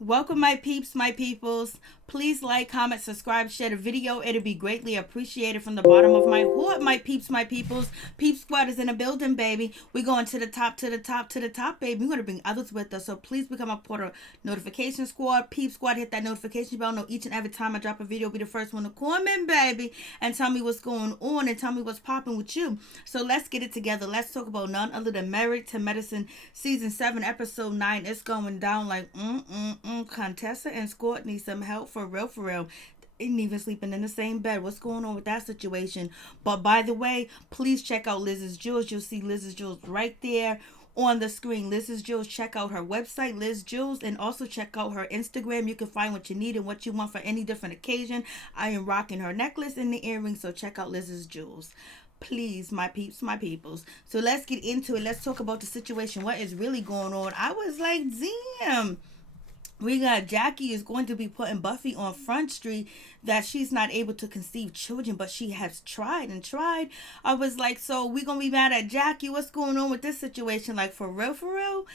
Welcome, my peeps, my peoples. Please like, comment, subscribe, share the video. It'll be greatly appreciated from the bottom of my heart, my peeps, my peoples. Peep Squad is in the building, baby. We're going to the top, to the top, to the top, baby. We're going to bring others with us. So please become a part of Notification Squad. Peep Squad, hit that notification bell. Know each and every time I drop a video, be the first one to comment, baby. And tell me what's going on and tell me what's popping with you. So let's get it together. Let's talk about none other than Married to Medicine Season 7, Episode 9. It's going down like, Contessa and Scott need some help for real, for real. Ain't even sleeping in the same bed. What's going on with that situation? But by the way, please check out Liz's Jewels. You'll see Liz's Jewels right there on the screen. Liz's Jewels. Check out her website, Liz Jewels, and also check out her Instagram. You can find what you need and what you want for any different occasion. I am rocking her necklace and the earrings, so check out Liz's Jewels. Please, my peeps, my peoples. So let's get into it. Let's talk about the situation. What is really going on? I was like, damn. We got Jackie is going to be putting Buffy on Front Street that she's not able to conceive children, but she has tried and tried. I was like, so we gonna be mad at Jackie? What's going on with this situation? Like, for real, for real?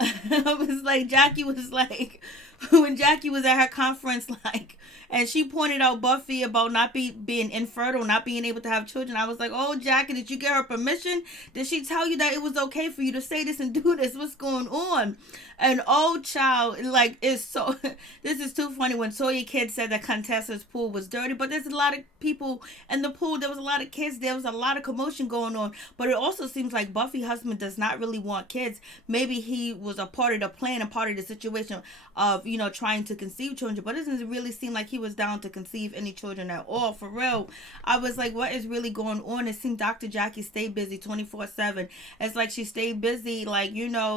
I was like, Jackie was like, when Jackie was at her conference, like, and she pointed out Buffy about not being infertile, not being able to have children. I was like, oh, Jackie, did you get her permission? Did she tell you that it was okay for you to say this and do this? What's going on? And oh, child, like, it's so, this is too funny when Sawyer Kid said that Contessa's pool was dirty, but there's a lot of people in the pool. There was a lot of kids. There was a lot of commotion going on, but it also seems like Buffy's husband does not really want kids. Maybe he was a part of the plan and part of the situation of, trying to conceive children, but it doesn't really seem like he was down to conceive any children at all, for real. I was like, what is really going on? It seemed Dr. Jackie stayed busy 24/7. It's like she stayed busy, like,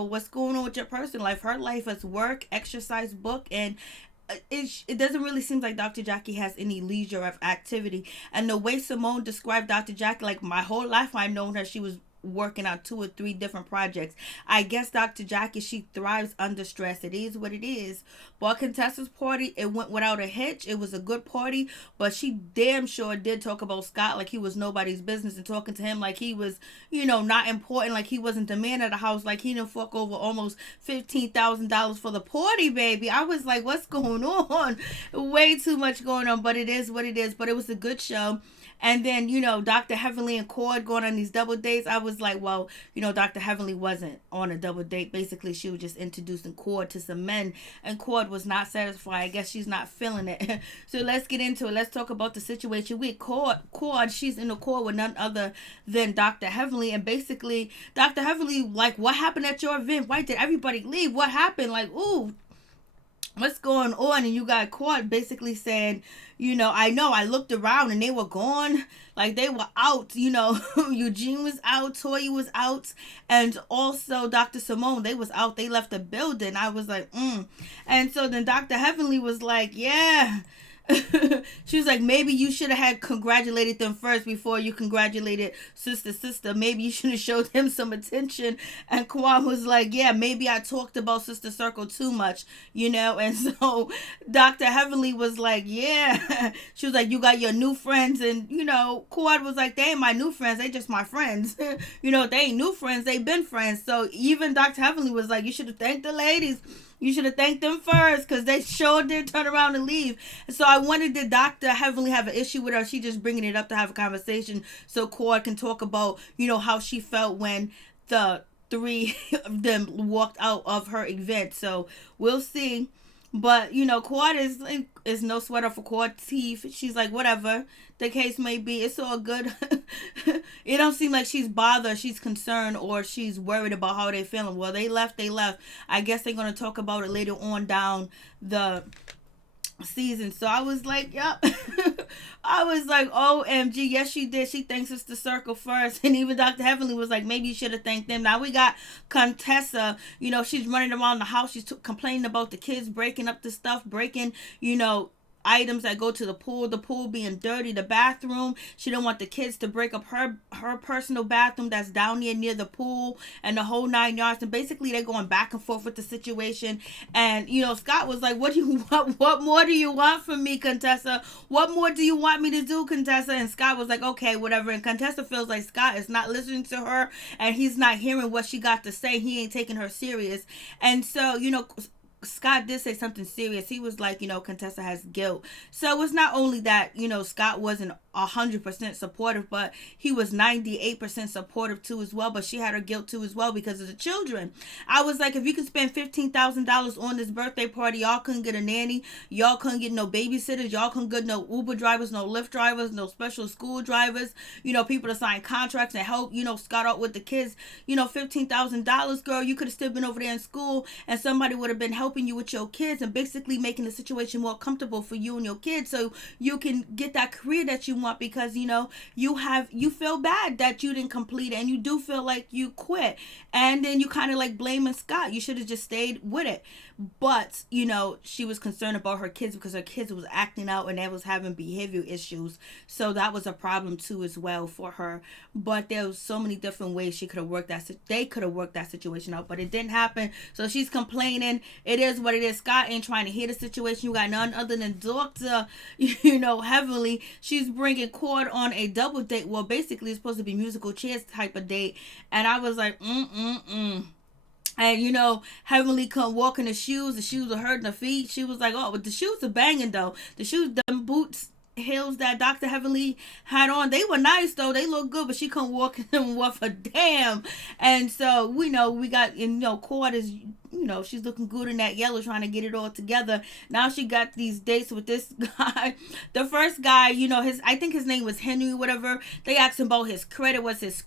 what's going on with your personal life? Her life is work, exercise, book, and it doesn't really seem like Dr. Jackie has any leisure of activity. And the way Simone described Dr. Jackie, like, my whole life I known her, she was working on 2 or 3 different projects. I guess Dr. Jackie, she thrives under stress. It is what it is. But Contessa's party, it went without a hitch. It was a good party, but she damn sure did talk about Scott like he was nobody's business, and talking to him like he was, not important, like he wasn't the man of the house, like he didn't fuck over almost $15,000 for the party, baby. I was like, what's going on? Way too much going on, but it is what it is. But it was a good show. And then, Dr. Heavenly and Cord going on these double dates. I was like, well, Dr. Heavenly wasn't on a double date. Basically, she was just introducing Cord to some men, and Cord was not satisfied. I guess she's not feeling it. So let's get into it. Let's talk about the situation with Cord. She's in the Cord with none other than Dr. Heavenly. And basically, Dr. Heavenly, like, what happened at your event? Why did everybody leave? What happened? Like, ooh, what's going on? And you got caught basically saying, I know I looked around and they were gone, like they were out. Eugene was out, Toya was out, and also Dr. Simone, they was out. They left the building. I was like, And so then Dr. Heavenly was like, yeah. She was like, maybe you should have had congratulated them first before you congratulated sister. Maybe you should have showed him some attention. And Kwan was like, yeah, maybe I talked about Sister Circle too much, And so Dr. Heavenly was like, yeah. She was like, you got your new friends. And Kwan was like, they ain't my new friends, they just my friends. They ain't new friends, they been friends. So even Dr. Heavenly was like, you should have thanked the ladies. You should have thanked them first, because they sure did turn around and leave. And so I wondered, did Dr. Heavenly have an issue with her? She just bringing it up to have a conversation so Cord can talk about, how she felt when the 3 of them walked out of her event. So we'll see. But, Quad is no sweater for Quad teeth. She's like, whatever the case may be, it's all good. It don't seem like she's bothered, she's concerned, or she's worried about how they feeling. Well, they left. I guess they're going to talk about it later on down the season. So I was like, yep. I was like, OMG, yes she did. She thanks us the circle first. And even Dr. Heavenly was like, maybe you should have thanked them. Now we got Contessa, she's running around the house. She's complaining about the kids breaking up the stuff, breaking, items that go to the pool being dirty, the bathroom. She don't want the kids to break up her personal bathroom that's down there near the pool, and the whole 9 yards. And basically they're going back and forth with the situation. And Scott was like, what do you want? What more do you want from me, Contessa? What more do you want me to do, Contessa? And Scott was like, okay, whatever. And Contessa feels like Scott is not listening to her, and he's not hearing what she got to say. He ain't taking her serious. And so Scott did say something serious. He was like, Contessa has guilt. So it's not only that, Scott wasn't 100% supportive, but he was 98% supportive too as well. But she had her guilt too as well because of the children. I was like, if you can spend $15,000 on this birthday party, y'all couldn't get a nanny, y'all couldn't get no babysitters, y'all couldn't get no Uber drivers, no Lyft drivers, no special school drivers, people to sign contracts and help, Scott out with the kids, $15,000, girl, you could have still been over there in school and somebody would have been helping you with your kids and basically making the situation more comfortable for you and your kids so you can get that career that you want because, you feel bad that you didn't complete it and you do feel like you quit. And then you kind of like blaming Scott. You should have just stayed with it. But, she was concerned about her kids because her kids was acting out and they was having behavior issues. So that was a problem too as well for her. But there was so many different ways they could have worked that situation out, but it didn't happen. So she's complaining. It is what it is. Scott ain't trying to hear the situation. You got none other than Dr. Heavenly. She's bringing Cord on a double date. Well, basically it's supposed to be musical chairs type of date. And I was like, And Heavenly couldn't walk in the shoes. The shoes were hurting her feet. She was like, "Oh, but the shoes are banging though. The shoes, them boots, heels that Dr. Heavenly had on, they were nice though. They look good, but she couldn't walk in them worth a damn." And so we got Cord is she's looking good in that yellow, trying to get it all together. Now she got these dates with this guy. The first guy, I think his name was Henry, whatever. They asked him about his credit, what's his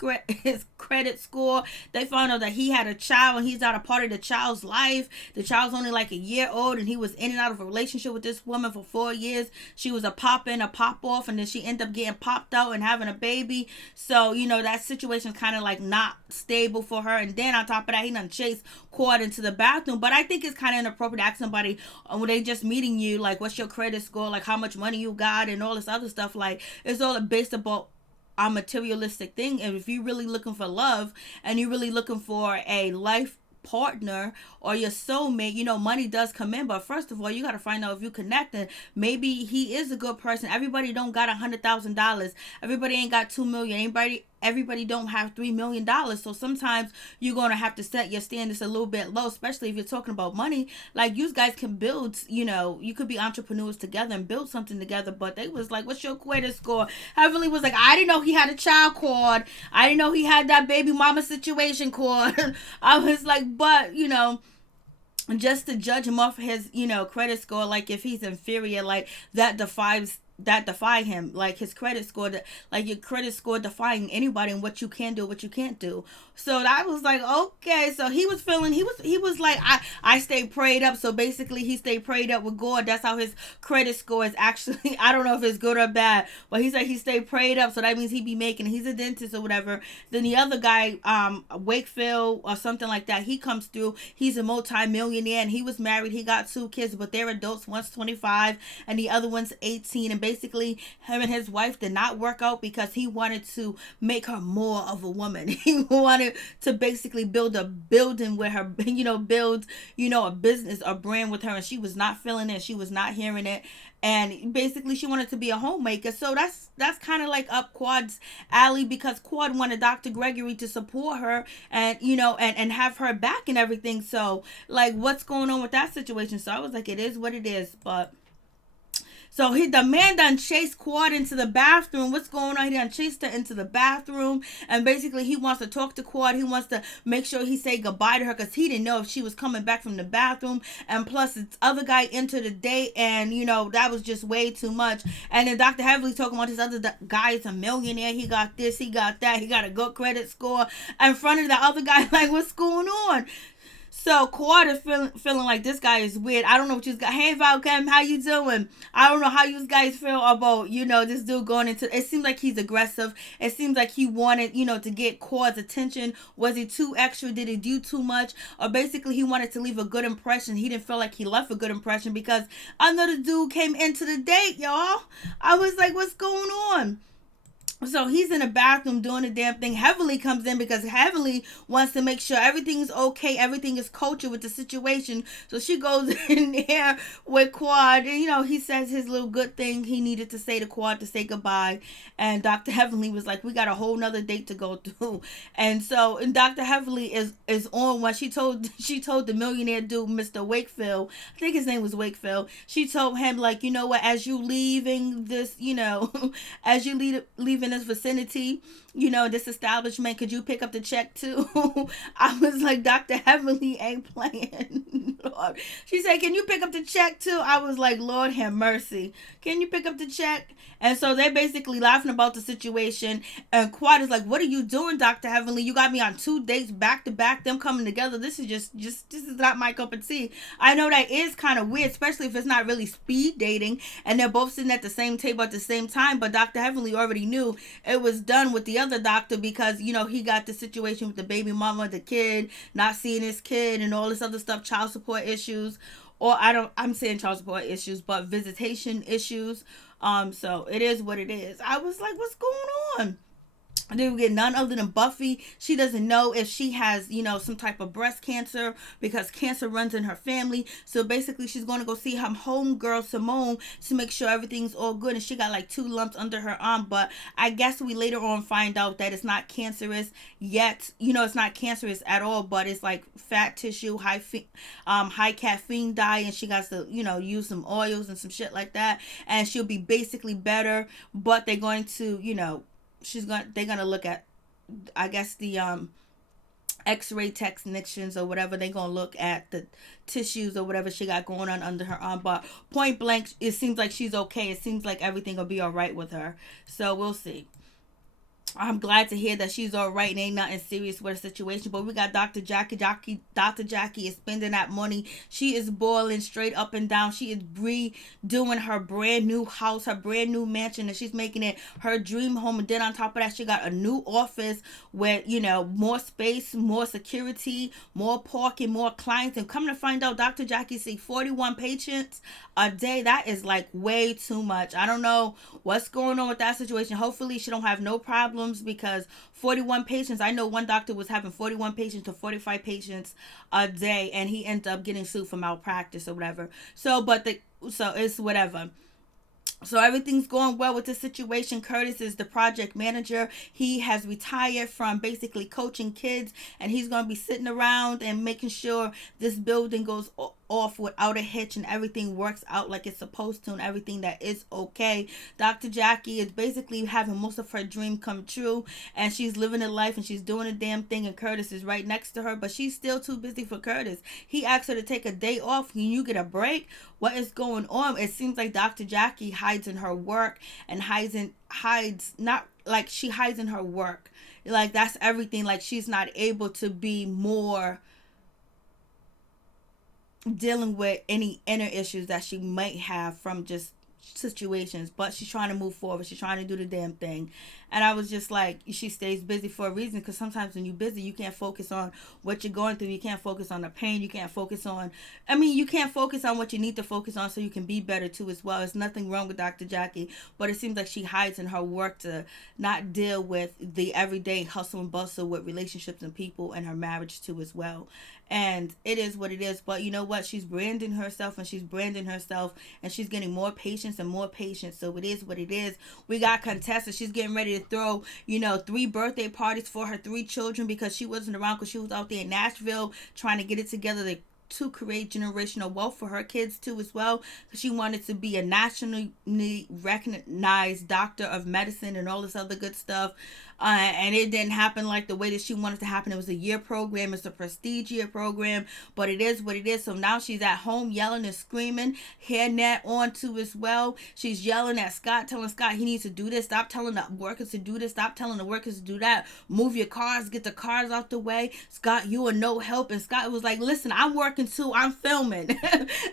credit score. They found out that he had a child and he's not a part of the child's life. The child's only like a year old and he was in and out of a relationship with this woman for 4 years. She was a pop in, a pop off, and then she ended up getting popped out and having a baby. So, that situation's kind of like not stable for her. And then on top of that, he done chased Cord into the bathroom. But I think it's kind of inappropriate to ask somebody when they just meeting you, like, what's your credit score, like how much money you got and all this other stuff. Like, it's all based about a materialistic thing. And if you're really looking for love and you're really looking for a life partner or your soulmate, money does come in. But first of all, you got to find out if you connecting. Maybe he is a good person. Everybody don't got $100,000. Everybody ain't got 2 million. Everybody don't have $3 million. So sometimes you're going to have to set your standards a little bit low, especially if you're talking about money. Like, you guys can build, you could be entrepreneurs together and build something together. But they was like, what's your credit score? Heavenly was like, I didn't know he had a child, Cord. I didn't know he had that baby mama situation, Cord. I was like, but, just to judge him off his, credit score, like if he's inferior, like that defy him, like his credit score, like your credit score defying anybody and what you can do, what you can't do. So I was like, okay. So he was like, I stayed prayed up. So basically he stayed prayed up with God. That's how his credit score is actually, I don't know if it's good or bad, but he's like, he stayed prayed up. So that means he be making, he's a dentist or whatever. Then the other guy, Wakefield or something like that, he comes through. He's a multi-millionaire and he was married. He got 2 kids, but they're adults. One's 25 and the other one's 18. And basically him and his wife did not work out because he wanted to make her more of a woman. He wanted to basically build a building with her, build, a business, a brand with her, and she was not feeling it. She was not hearing it. And basically she wanted to be a homemaker. So that's kind of like up Quad's alley because Quad wanted Dr. Gregory to support her and, and have her back and everything. So like, what's going on with that situation? So I was like, it is what it is. But so the man done chased Cord into the bathroom. What's going on? He done chased her into the bathroom. And basically he wants to talk to Cord. He wants to make sure he say goodbye to her because he didn't know if she was coming back from the bathroom. And plus this other guy entered the date and, that was just way too much. And then Dr. Heavenly talking about this other guy is a millionaire. He got this, he got that. He got a good credit score. In front of the other guy, like, what's going on? So Cord is feeling like this guy is weird. I don't know what you guys. Hey Valcam, how you doing? I don't know how you guys feel about this dude going into. It seems like he's aggressive. It seems like he wanted to get Cord's attention. Was he too extra? Did he do too much? Or basically he wanted to leave a good impression. He didn't feel like he left a good impression because another dude came into the date, y'all. I was like, what's going on? So he's in the bathroom doing the damn thing. Heavenly comes in because Heavenly wants to make sure everything's okay, everything is kosher with the situation. So she goes in there with Quad, and he says his little good thing he needed to say to Quad to say goodbye. And Dr. Heavenly was like, "We got a whole nother date to go through." And Dr. Heavenly is on what she told the millionaire dude, Mr. Wakefield. I think his name was Wakefield. She told him, like, you know what, as you leaving this, as you leaving this vicinity, this establishment, could you pick up the check too? I was like, Dr. Heavenly ain't playing. Lord. She said, can you pick up the check too? I was like, Lord have mercy. Can you pick up the check? And so they're basically laughing about the situation. And Quad is like, what are you doing, Dr. Heavenly? You got me on 2 dates back to back, them coming together. This is just this is not my cup of tea. I know that is kind of weird, especially if it's not really speed dating and they're both sitting at the same table at the same time. But Dr. Heavenly already knew it was done with the other doctor because, he got the situation with the baby mama, the kid, not seeing his kid and all this other stuff, child support issues. Or I'm saying child support issues, but visitation issues. So it is what it is. I was like, what's going on? They will get none other than Buffy. She doesn't know if she has, some type of breast cancer because cancer runs in her family. So basically, she's going to go see her homegirl Simone to make sure everything's all good. And she got like 2 lumps under her arm. But I guess we later on find out that it's not cancerous yet. It's not cancerous at all. But it's like fat tissue, high caffeine diet, and she got to, use some oils and some shit like that. And she'll be basically better. But they're going to, they're gonna look at, I guess, the x-ray technicians or whatever. They're gonna look at the tissues or whatever she got going on under her arm. But point blank, it seems like she's okay. It seems like everything will be all right with her. So we'll see. I'm glad to hear that she's all right and ain't nothing serious with the situation. But we got Dr. Jackie. Dr. Jackie is spending that money. She is boiling straight up and down. She is redoing her brand new house, her brand new mansion, and she's making it her dream home. And then on top of that, she got a new office with, more space, more security, more parking, more clients. And coming to find out, Dr. Jackie sees 41 patients a day. That is like way too much. I don't know what's going on with that situation. Hopefully she don't have no problems, because 41 patients, I know one doctor was having 41 patients to 45 patients a day, and he ended up getting sued for malpractice or whatever. So it's whatever. So everything's going well with the situation. Curtis is the project manager. He has retired from basically coaching kids, and he's going to be sitting around and making sure this building goes off without a hitch and everything works out like it's supposed to and everything that is okay. Dr. Jackie is basically having most of her dream come true, and she's living a life and she's doing a damn thing, and Curtis is right next to her, but she's still too busy for Curtis. He asked her to take a day off. Can you get a break? What is going on? It seems like Dr. Jackie hides in her work and hides not like she hides in her work. Like that's everything. Like she's not able to be more dealing with any inner issues that she might have from just situations, but she's trying to move forward. She's trying to do the damn thing. And I was just like, she stays busy for a reason, because sometimes when you're busy, you can't focus on what you're going through. You can't focus on the pain. You can't focus on, you can't focus on what you need to focus on so you can be better too as well. There's nothing wrong with Dr. Jackie, but it seems like she hides in her work to not deal with the everyday hustle and bustle with relationships and people and her marriage too as well. And it is what it is. But you know what? She's branding herself and she's getting more patience and more patience. So it is what it is. We got Contessa. She's getting ready to throw, 3 birthday parties for her 3 children, because she wasn't around, because she was out there in Nashville trying to get it together to create generational wealth for her kids too as well. She wanted to be a nationally recognized doctor of medicine and all this other good stuff. And it didn't happen like the way that she wanted to happen. It was a year program. It's a prestige year program, but it is what it is. So now she's at home yelling and screaming, hairnet on too as well. She's yelling at Scott, telling Scott he needs to do this. Stop telling the workers to do this. Stop telling the workers to do that. Move your cars. Get the cars out the way. Scott, you are no help. And Scott was like, listen, I'm working too. I'm filming.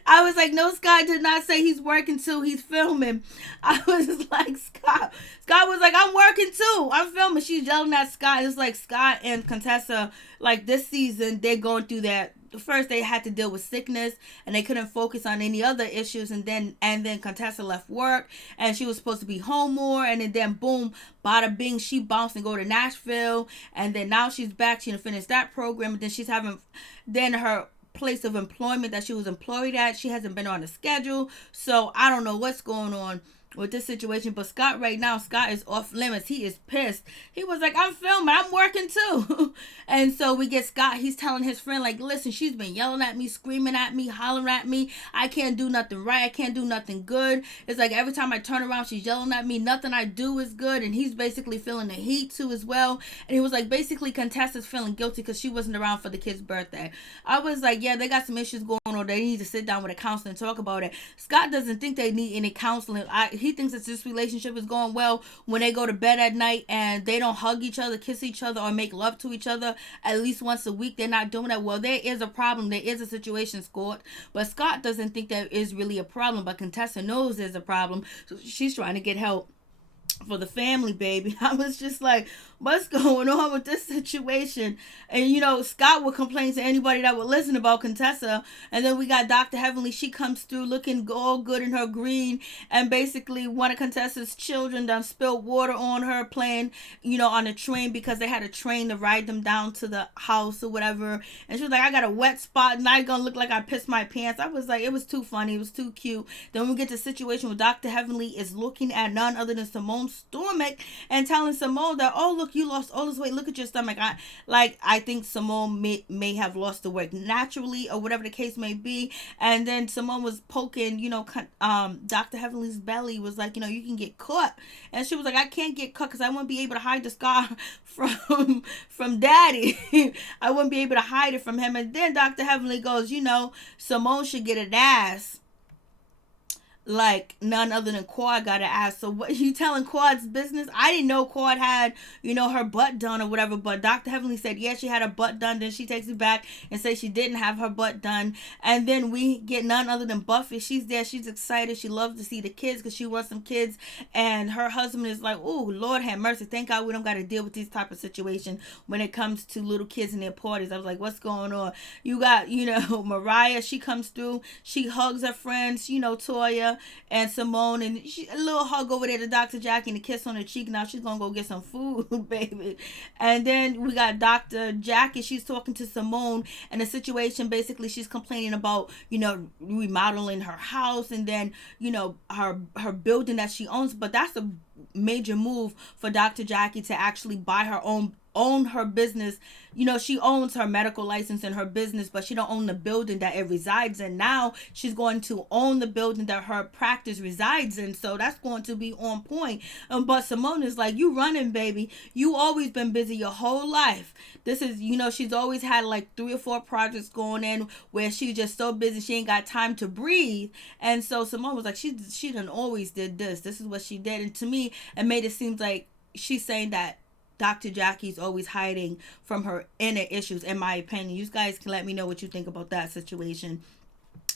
I was like, no, Scott did not say he's working too. He's filming. I was like, Scott was like, I'm working too. I'm filming. She's yelling at Scott. It's like Scott and Contessa, like this season, they're going through that first they had to deal with sickness and they couldn't focus on any other issues, and then Contessa left work and she was supposed to be home more, and then boom, bada bing, she bounced and go to Nashville, and then now she's back. She done finished that program, and then she's having then her place of employment that she was employed at, she hasn't been on a schedule. So I don't know what's going on with this situation. But Scott right now, Scott is off limits. He is pissed. He was like, I'm filming, I'm working too. And so we get Scott, he's telling his friend, like, listen, she's been yelling at me, screaming at me, hollering at me. I can't do nothing right. I can't do nothing good. It's like every time I turn around, she's yelling at me. Nothing I do is good. And he's basically feeling the heat too as well. And he was like, basically Contessa's feeling guilty because she wasn't around for the kid's birthday. I was like, yeah, they got some issues going on. They need to sit down with a counselor and talk about it. Scott doesn't think they need any counseling. He thinks that this relationship is going well when they go to bed at night and they don't hug each other, kiss each other, or make love to each other at least once a week. They're not doing that. Well, there is a problem. There is a situation, Scott. But Scott doesn't think there is really a problem. But Contessa knows there's a problem. So she's trying to get help for the family, baby. I was just like, what's going on with this situation? And you know, Scott would complain to anybody that would listen about Contessa. And then we got Dr. Heavenly. She comes through looking all good in her green, and basically one of Contessa's children done spilled water on her playing, you know, on a train, because they had a train to ride them down to the house or whatever. And she was like, I got a wet spot and I gonna look like I pissed my pants. I was like, it was too funny, it was too cute. Then we get to the situation where Dr. Heavenly is looking at none other than Simone's stomach and telling Simone that, oh look, you lost all this weight, look at your stomach. I think Simone may have lost the weight naturally or whatever the case may be. And then Simone was poking, you know, Dr. Heavenly's belly, was like, you know, you can get caught. And she was like, I can't get caught because I won't be able to hide the scar from daddy. I wouldn't be able to hide it from him. And then Dr. Heavenly goes, you know, Simone should get an ass like none other than Quad got an ass. So what, you telling Quad's business? I didn't know Quad had, you know, her butt done or whatever, but Dr. Heavenly said, yeah, she had her butt done. Then she takes it back and says she didn't have her butt done. And then we get none other than Buffy. She's there. She's excited. She loves to see the kids because she wants some kids. And her husband is like, oh, Lord have mercy. Thank God we don't got to deal with these type of situations when it comes to little kids and their parties. I was like, what's going on? You got, you know, Mariah. She comes through. She hugs her friends, you know, Toya and Simone, and a little hug over there to Dr. Jackie and a kiss on her cheek. Now she's gonna go get some food, baby. And then we got Dr. Jackie. She's talking to Simone, and the situation, basically she's complaining about, you know, remodeling her house, and then, you know, her building that she owns. But that's a major move for Dr. Jackie to actually buy her own her business. You know, she owns her medical license and her business, but she don't own the building that it resides in. Now she's going to own the building that her practice resides in, so that's going to be on point. But Simone is like, you running, baby, you always been busy your whole life. This is, you know, she's always had like 3 or 4 projects going in where she's just so busy she ain't got time to breathe. And so Simone was like, she done always did this is what she did. And to me, it made it seem like she's saying that Dr. Jackie's always hiding from her inner issues, in my opinion. You guys can let me know what you think about that situation.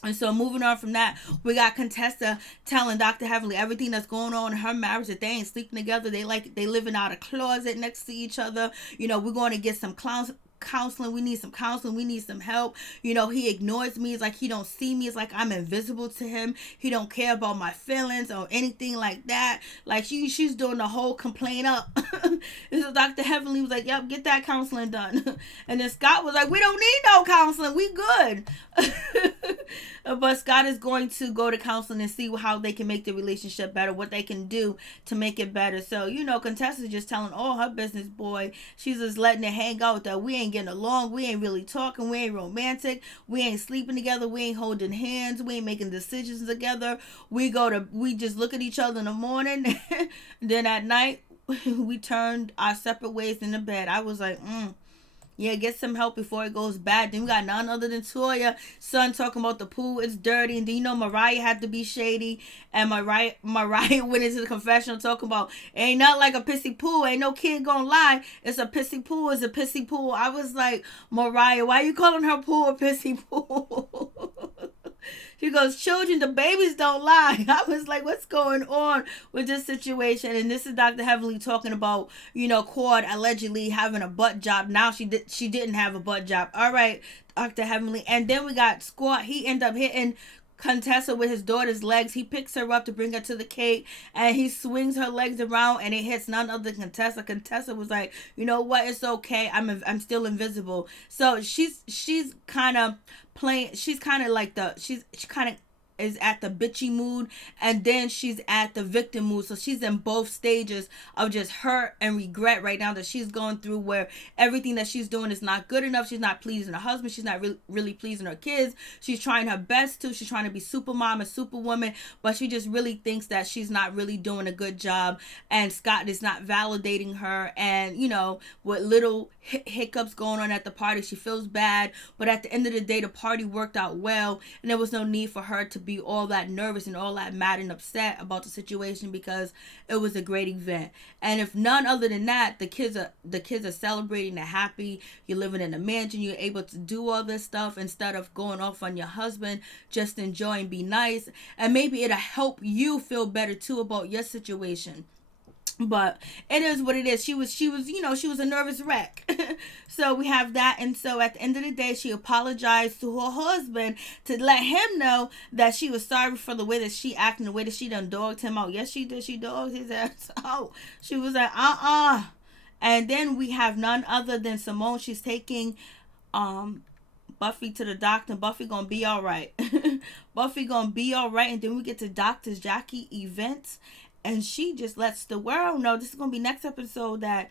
And so moving on from that, we got Contessa telling Dr. Heavenly everything that's going on in her marriage, that they ain't sleeping together. They living out a closet next to each other. You know, we're going to get some counseling. We need some counseling. We need some help. You know, he ignores me. It's like he don't see me. It's like I'm invisible to him. He don't care about my feelings or anything like that. Like she's doing the whole complaint up. And so Dr. Heavenly was like, yep, get that counseling done. And then Scott was like, we don't need no counseling. We good. But Scott is going to go to counseling and see how they can make the relationship better, what they can do to make it better. So, you know, Contessa's just telling all her business, boy. She's just letting it hang out that we ain't getting along. We ain't really talking. We ain't romantic. We ain't sleeping together. We ain't holding hands. We ain't making decisions together. We just look at each other in the morning. Then at night, we turned our separate ways in the bed. I was like, yeah, get some help before it goes bad. Then we got none other than Toya, son, talking about the pool, it's dirty. And then, you know, Mariah had to be shady. And Mariah went into the confessional talking about, ain't not like a pissy pool. Ain't no kid gonna lie. It's a pissy pool. It's a pissy pool. I was like, Mariah, why you calling her pool a pissy pool? He goes, children, the babies don't lie. I was like, what's going on with this situation? And this is Dr. Heavenly talking about, Cord allegedly having a butt job. Now she didn't have a butt job. All right, Dr. Heavenly. And then we got Squad. He ended up hitting Contessa with his daughter's legs. He picks her up to bring her to the cake, and he swings her legs around, and it hits none other than Contessa. Contessa was like, you know what, it's okay. I'm still invisible. So she's kind of playing. She's kind of like she kind of is at the bitchy mood, and then she's at the victim mood. So she's in both stages of just hurt and regret right now that she's going through, where everything that she's doing is not good enough. She's not pleasing her husband. She's not really pleasing her kids. She's trying her best to. She's trying to be super mom and superwoman, but she just really thinks that she's not really doing a good job, and Scott is not validating her. And with little hiccups going on at the party, she feels bad, but at the end of the day, the party worked out well, and there was no need for her to be all that nervous and all that mad and upset about the situation, because it was a great event. And if none other than that, the kids are celebrating, they're happy, you're living in a mansion, you're able to do all this stuff instead of going off on your husband. Just enjoy and be nice, and maybe it'll help you feel better too about your situation. But it is what it is. She was a nervous wreck. So we have that. And so at the end of the day, she apologized to her husband to let him know that she was sorry for the way that she acted, the way that she done dogged him out. Yes, she did. She dogged his ass out. She was like, And then we have none other than Simone. She's taking Buffy to the doctor. Buffy gonna be all right. Buffy gonna be all right. And then we get to Dr. Jackie events, and she just lets the world know this is going to be next episode that,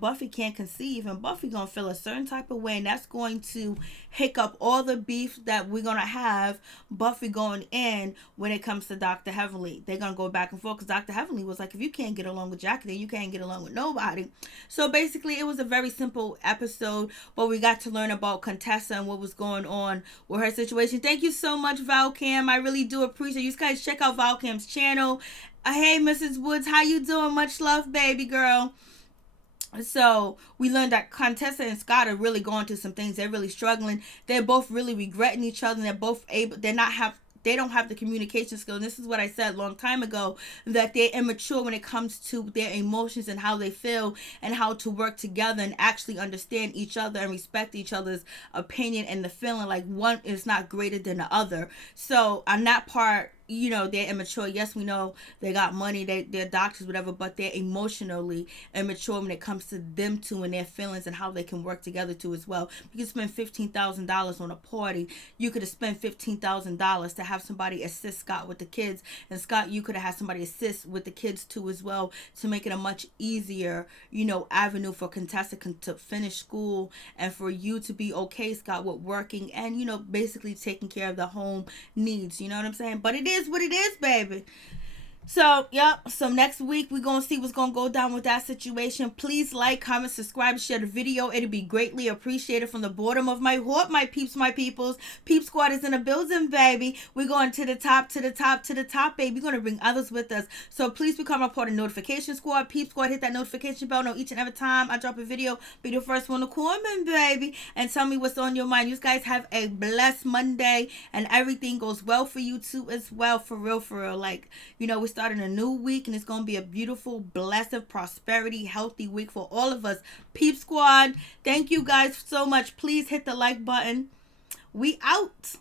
Buffy can't conceive, and Buffy going to feel a certain type of way, and that's going to hiccup all the beef that we're going to have Buffy going in when it comes to Dr. Heavenly. They're going to go back and forth, because Dr. Heavenly was like, if you can't get along with Jackie, then you can't get along with nobody. So basically, it was a very simple episode, but we got to learn about Contessa and what was going on with her situation. Thank you so much, Valcam. I really do appreciate you guys. Check out Valcam's channel. Hey, Mrs. Woods, how you doing? Much love, baby girl. So we learned that Contessa and Scott are really going through some things. They're really struggling. They're both really regretting each other. And they're both able. They don't have the communication skills. And this is what I said a long time ago, that they're immature when it comes to their emotions and how they feel, and how to work together and actually understand each other and respect each other's opinion and the feeling like one is not greater than the other. So on that part, they're immature. Yes, we know they got money, they're doctors, whatever, but they're emotionally immature when it comes to them two and their feelings and how they can work together too as well. You can spend $15,000 on a party. You could have spent $15,000 to have somebody assist Scott with the kids, and Scott, you could have had somebody assist with the kids too as well, to make it a much easier, avenue for Contessa to finish school, and for you to be okay, Scott, with working and, basically taking care of the home needs. You know what I'm saying? But it is what it is, baby. So, yep. So next week we're going to see what's going to go down with that situation. Please like, comment, subscribe, share the video. It'll be greatly appreciated from the bottom of my heart, my peeps, my peoples. Peep Squad is in the building, baby. We're going to the top, to the top, to the top, baby. We're going to bring others with us. So please become a part of Notification Squad. Peep Squad, hit that notification bell. Know each and every time I drop a video, be the first one to comment, baby. And tell me what's on your mind. You guys have a blessed Monday, and everything goes well for you too as well. For real, for real. Like, we're starting a new week, and it's going to be a beautiful, blessed, prosperity, healthy week for all of us. Peep Squad, thank you guys so much. Please hit the like button. We out.